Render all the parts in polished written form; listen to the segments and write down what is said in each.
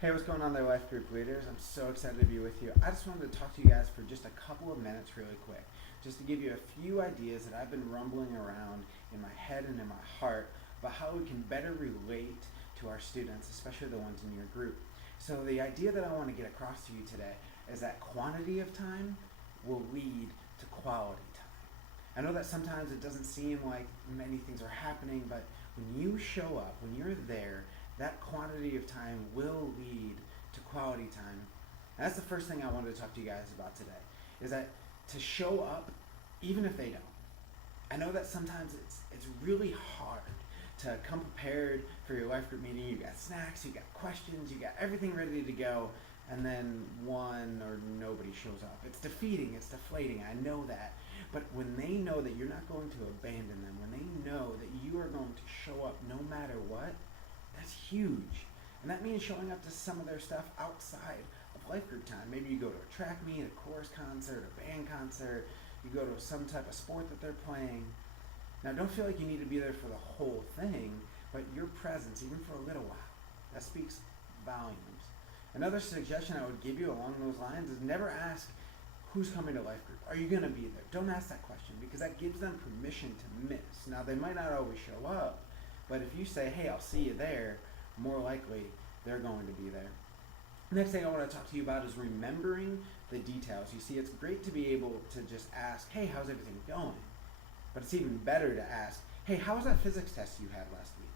Hey, what's going on there, Life Group leaders? I'm so excited to be with you. I just wanted to talk to you guys for just a couple of minutes really quick, just to give you a few ideas that I've been rumbling around in my head and in my heart about how we can better relate to our students, especially the ones in your group. So the idea that I want to get across to you today is that quantity of time will lead to quality time. I know that sometimes it doesn't seem like many things are happening, but when you show up, when you're there, that quantity of time will lead to quality time. And that's the first thing I wanted to talk to you guys about today, is that to show up, even if they don't. I know that sometimes it's really hard to come prepared for your life group meeting. You got snacks, you got questions, you got everything ready to go, and then one or nobody shows up. It's defeating, it's deflating, I know that. But when they know that you're not going to abandon them, when they know that you are going to show up no matter what, that's huge. And that means showing up to some of their stuff outside of life group time. Maybe you go to a track meet, a chorus concert, a band concert, you go to some type of sport that they're playing. Now don't feel like you need to be there for the whole thing, but your presence, even for a little while, that speaks volumes. Another suggestion I would give you along those lines is never ask who's coming to life group. Are you going to be there? Don't ask that question, because that gives them permission to miss. Now they might not always show up, but if you say, hey, I'll see you there, more likely they're going to be there. Next thing I want to talk to you about is remembering the details. You see, it's great to be able to just ask, hey, how's everything going? But it's even better to ask, hey, how was that physics test you had last week?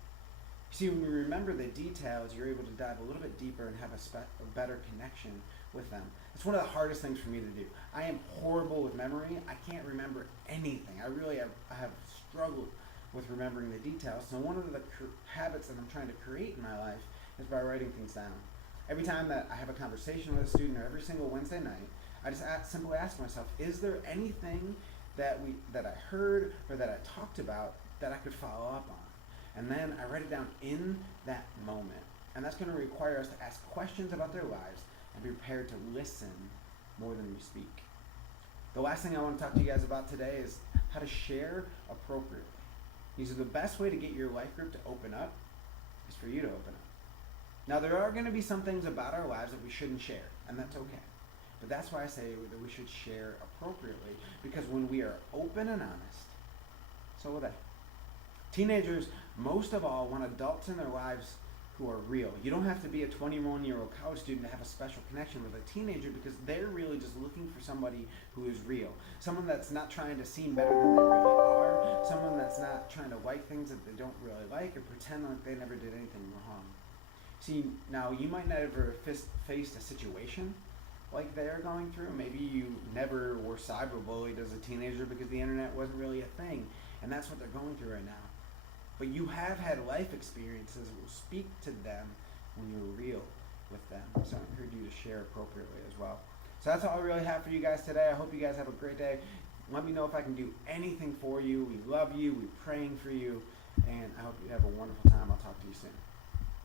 You see, when you remember the details, you're able to dive a little bit deeper and have a better connection with them. It's one of the hardest things for me to do. I am horrible with memory. I can't remember anything. I have struggled with remembering the details. So one of the habits that I'm trying to create in my life is by writing things down. Every time that I have a conversation with a student, or every single Wednesday night, I just simply ask myself, is there anything that I heard or that I talked about that I could follow up on? And then I write it down in that moment. And that's going to require us to ask questions about their lives and be prepared to listen more than we speak. The last thing I want to talk to you guys about today is how to share appropriately. These are the best way to get your life group to open up is for you to open up. Now there are going to be some things about our lives that we shouldn't share, and that's okay. But that's why I say that we should share appropriately, because when we are open and honest, so will they. Teenagers, most of all, want adults in their lives who are real. You don't have to be a 21-year-old college student to have a special connection with a teenager, because they're really just looking for somebody who is real. Someone that's not trying to seem better than they really are. Someone that's not trying to like things that they don't really like or pretend like they never did anything wrong. See, now you might never faced a situation like they're going through. Maybe you never were cyberbullied as a teenager because the internet wasn't really a thing, and that's what they're going through right now. But you have had life experiences that will speak to them when you're real with them. So I encourage you to share appropriately as well. So that's all I really have for you guys today. I hope you guys have a great day. Let me know if I can do anything for you. We love you. We're praying for you. And I hope you have a wonderful time. I'll talk to you soon.